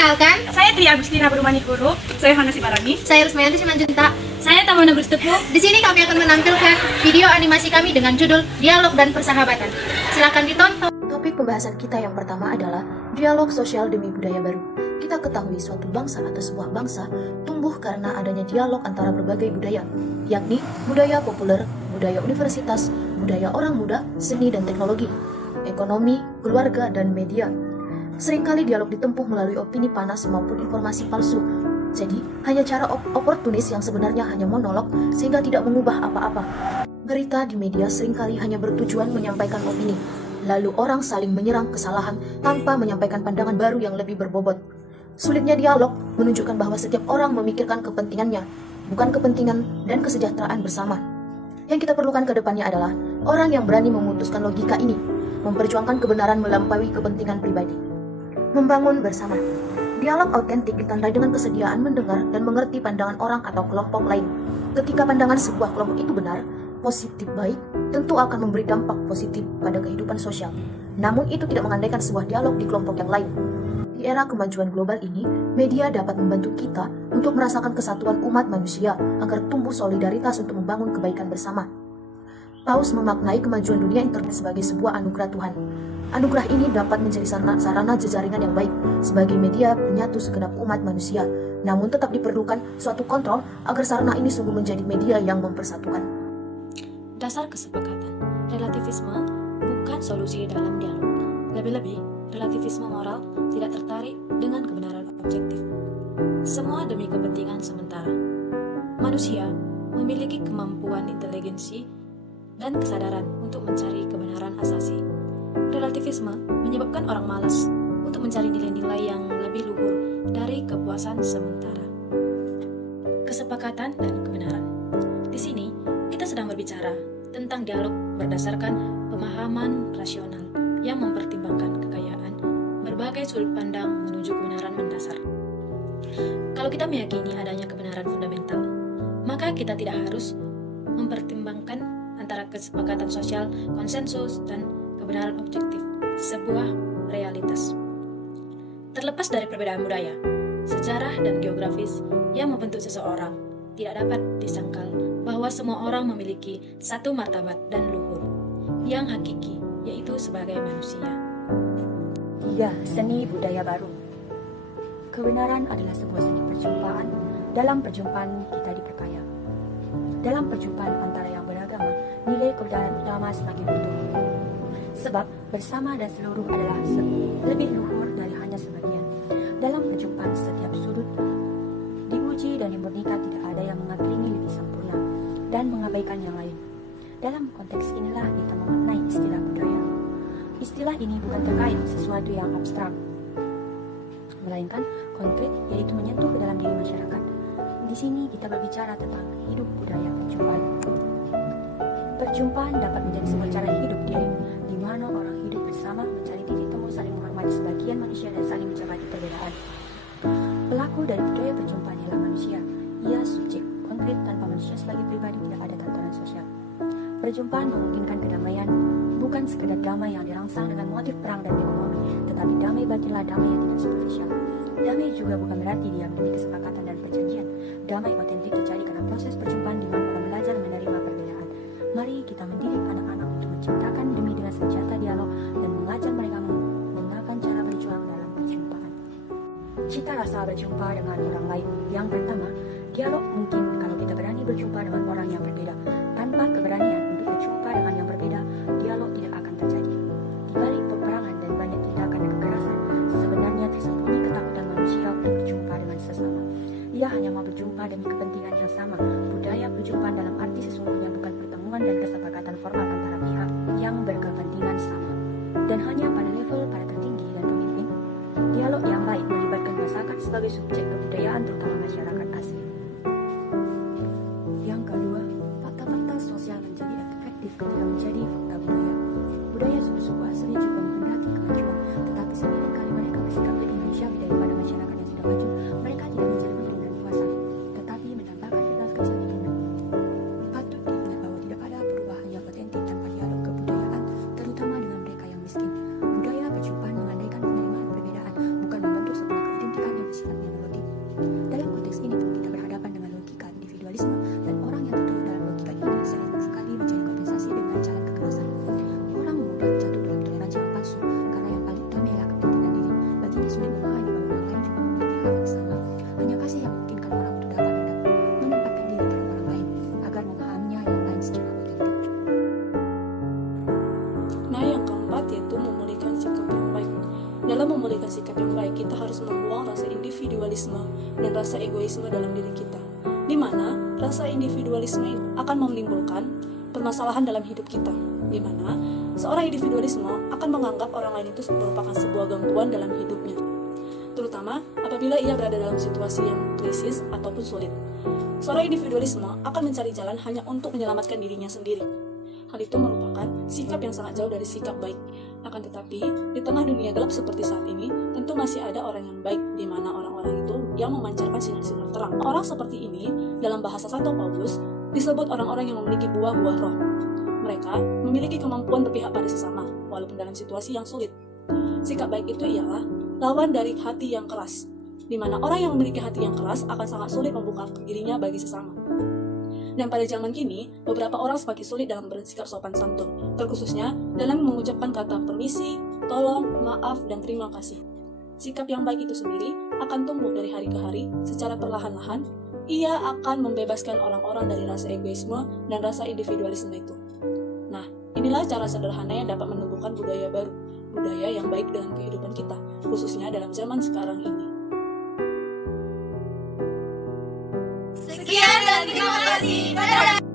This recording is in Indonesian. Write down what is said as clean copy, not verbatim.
Perkenalkan, Saya Tri Agustina Perumanipuru. Saya Hana Sibarani. saya Rusmayanti Simanjuntak. Saya Tamana Gustepu. Di sini kami akan menampilkan video animasi kami dengan judul Dialog dan Persahabatan. Silakan ditonton. Topik pembahasan kita yang pertama adalah dialog sosial demi budaya baru. Kita ketahui suatu bangsa atau sebuah bangsa tumbuh karena adanya dialog antara berbagai budaya, yakni budaya populer, budaya universitas, budaya orang muda, seni dan teknologi, ekonomi, keluarga, dan media. Seringkali dialog ditempuh melalui opini panas maupun informasi palsu. Jadi, hanya cara oportunis yang sebenarnya hanya monolog sehingga tidak mengubah apa-apa. Berita di media seringkali hanya bertujuan menyampaikan opini, lalu orang saling menyerang kesalahan tanpa menyampaikan pandangan baru yang lebih berbobot. Sulitnya dialog menunjukkan bahwa setiap orang memikirkan kepentingannya, bukan kepentingan dan kesejahteraan bersama. Yang kita perlukan ke depannya adalah orang yang berani memutuskan logika ini, memperjuangkan kebenaran melampaui kepentingan pribadi. Membangun bersama. Dialog autentik ditandai dengan kesediaan mendengar dan mengerti pandangan orang atau kelompok lain. Ketika pandangan sebuah kelompok itu benar, positif baik, tentu akan memberi dampak positif pada kehidupan sosial. Namun itu tidak mengandaikan sebuah dialog di kelompok yang lain. Di era kemajuan global ini, media dapat membantu kita untuk merasakan kesatuan umat manusia agar tumbuh solidaritas untuk membangun kebaikan bersama. Paus memaknai kemajuan dunia internet sebagai sebuah anugerah Tuhan. Anugerah ini dapat menjadi sarana jejaringan yang baik sebagai media penyatu segenap umat manusia. Namun tetap diperlukan suatu kontrol agar sarana ini sungguh menjadi media yang mempersatukan. Dasar kesepakatan, relativisme bukan solusi dalam dialog. Lebih-lebih, relativisme moral tidak tertarik dengan kebenaran objektif. Semua demi kepentingan sementara. Manusia memiliki kemampuan inteligensi dan kesadaran untuk mencari kebenaran asasi. Relativisme menyebabkan orang malas untuk mencari nilai-nilai yang lebih luhur dari kepuasan sementara. Kesepakatan dan kebenaran. Di sini, kita sedang berbicara tentang dialog berdasarkan pemahaman rasional yang mempertimbangkan kekayaan berbagai sudut pandang menuju kebenaran mendasar. Kalau kita meyakini adanya kebenaran fundamental, maka kita tidak harus mempertimbangkan antara kesepakatan sosial, konsensus, dan kebenaran objektif, sebuah realitas. Terlepas dari perbedaan budaya, sejarah, dan geografis yang membentuk seseorang, tidak dapat disangkal bahwa semua orang memiliki satu martabat dan luhur yang hakiki, yaitu sebagai manusia. 3. Seni budaya baru. Kebenaran adalah sebuah seni perjumpaan. Dalam perjumpaan kita diperkaya. Dalam perjumpaan antara yang beragama, nilai kebenaran utama semakin utuh. Sebab bersama dan seluruh adalah lebih luhur dari hanya sebagian. Dalam perjumpaan setiap sudut diuji dan dimurnikan, tidak ada yang mengaklingi lebih sempurna dan mengabaikan yang lain. Dalam konteks inilah kita memaknai istilah budaya. Istilah ini bukan terkait sesuatu yang abstrak, melainkan konkret, yaitu menyentuh ke dalam diri masyarakat. Di sini kita berbicara tentang hidup budaya perjumpaan. Perjumpaan dapat menjadi sebuah cara hidup diri, di mana orang hidup bersama mencari titik temu saling menghormati sebagian manusia dan saling mencermati perbedaan. Pelaku dari budaya perjumpaan ialah manusia. Ia subjek konkret, tanpa manusia sebagai pribadi tidak ada tatanan sosial. Perjumpaan memungkinkan kedamaian, bukan sekedar damai yang dirangsang dengan motif perang dan ekonomi, tetapi damai batinlah, damai yang tidak superficial. Damai juga bukan berarti diam demi kesepakatan dan perjanjian. Damai otentik terjadi karena proses perjumpaan di mana orang belajar menerima perbedaan. Mari kita mendidik anak-anak untuk menciptakan demi dengan senjata dialog dan mengajar mereka menggunakan cara berjuang dalam perjumpaan. Cita rasa berjumpa dengan orang lain. Yang pertama, dialog mungkin kalau kita berani berjumpa dengan orang yang berbeda. Tanpa keberanian untuk berjumpa dengan yang berbeda, dialog tidak akan terjadi. Di balik peperangan dan banyak tindakan kekerasan, sebenarnya tersembunyi ketakutan manusia untuk berjumpa dengan sesama. Ia hanya mau berjumpa demi kepentingan yang sama. Budaya perjumpaan dalam arti sesungguhnya bukan pertemuan dan kesepakatan formal antara pihak yang berkepentingan sama, dan hanya pada level para tertinggi dan pemimpin. Dialog yang baik melibatkan masyarakat sebagai subjek kebudayaan, terutama masyarakat asli. Yang kedua, fakta-fakta sosial menjadi efektif ketika menjadi fakta budaya. Budaya suku-suku asli juga menghendaki kemajuan, tetapi seringkali mereka bersikap lebih manusiawi daripada masyarakat yang sudah maju. Mereka tidak mencari pemimpin dan kuasa, tetapi menambahkan fitnah kecil itu. Patut diingat bahwa tidak ada perubahan yang otentik tanpa dialog kebudayaan, terutama dengan mereka yang miskin. Budaya perjumpaan mengandaikan penerimaan perbedaan, bukan membentuk sebuah keidentikan Dalam memulihkan sikap yang baik, kita harus membuang rasa individualisme dan rasa egoisme dalam diri kita, di mana rasa individualisme akan menimbulkan permasalahan dalam hidup kita, di mana seorang individualisme akan menganggap orang lain itu merupakan sebuah gangguan dalam hidupnya, terutama apabila ia berada dalam situasi yang krisis ataupun sulit. Seorang individualisme akan mencari jalan hanya untuk menyelamatkan dirinya sendiri. Hal itu merupakan sikap yang sangat jauh dari sikap baik. Akan tetapi, di tengah dunia gelap seperti saat ini, tentu masih ada orang yang baik, di mana orang-orang itu yang memancarkan sinar-sinar terang. Orang seperti ini, dalam bahasa Santo Paulus, disebut orang-orang yang memiliki buah-buah roh. Mereka memiliki kemampuan berpihak pada sesama, walaupun dalam situasi yang sulit. Sikap baik itu ialah lawan dari hati yang keras, di mana orang yang memiliki hati yang keras akan sangat sulit membuka dirinya bagi sesama. Dan pada zaman kini, beberapa orang semakin sulit dalam bersikap sopan santun, terkhususnya dalam mengucapkan kata permisi, tolong, maaf, dan terima kasih. Sikap yang baik itu sendiri akan tumbuh dari hari ke hari secara perlahan-lahan. Ia akan membebaskan orang-orang dari rasa egoisme dan rasa individualisme itu. Nah, inilah cara sederhana yang dapat menumbuhkan budaya baru, budaya yang baik dalam kehidupan kita, khususnya dalam zaman sekarang ini. Sekian dan terima kasih. Dadah.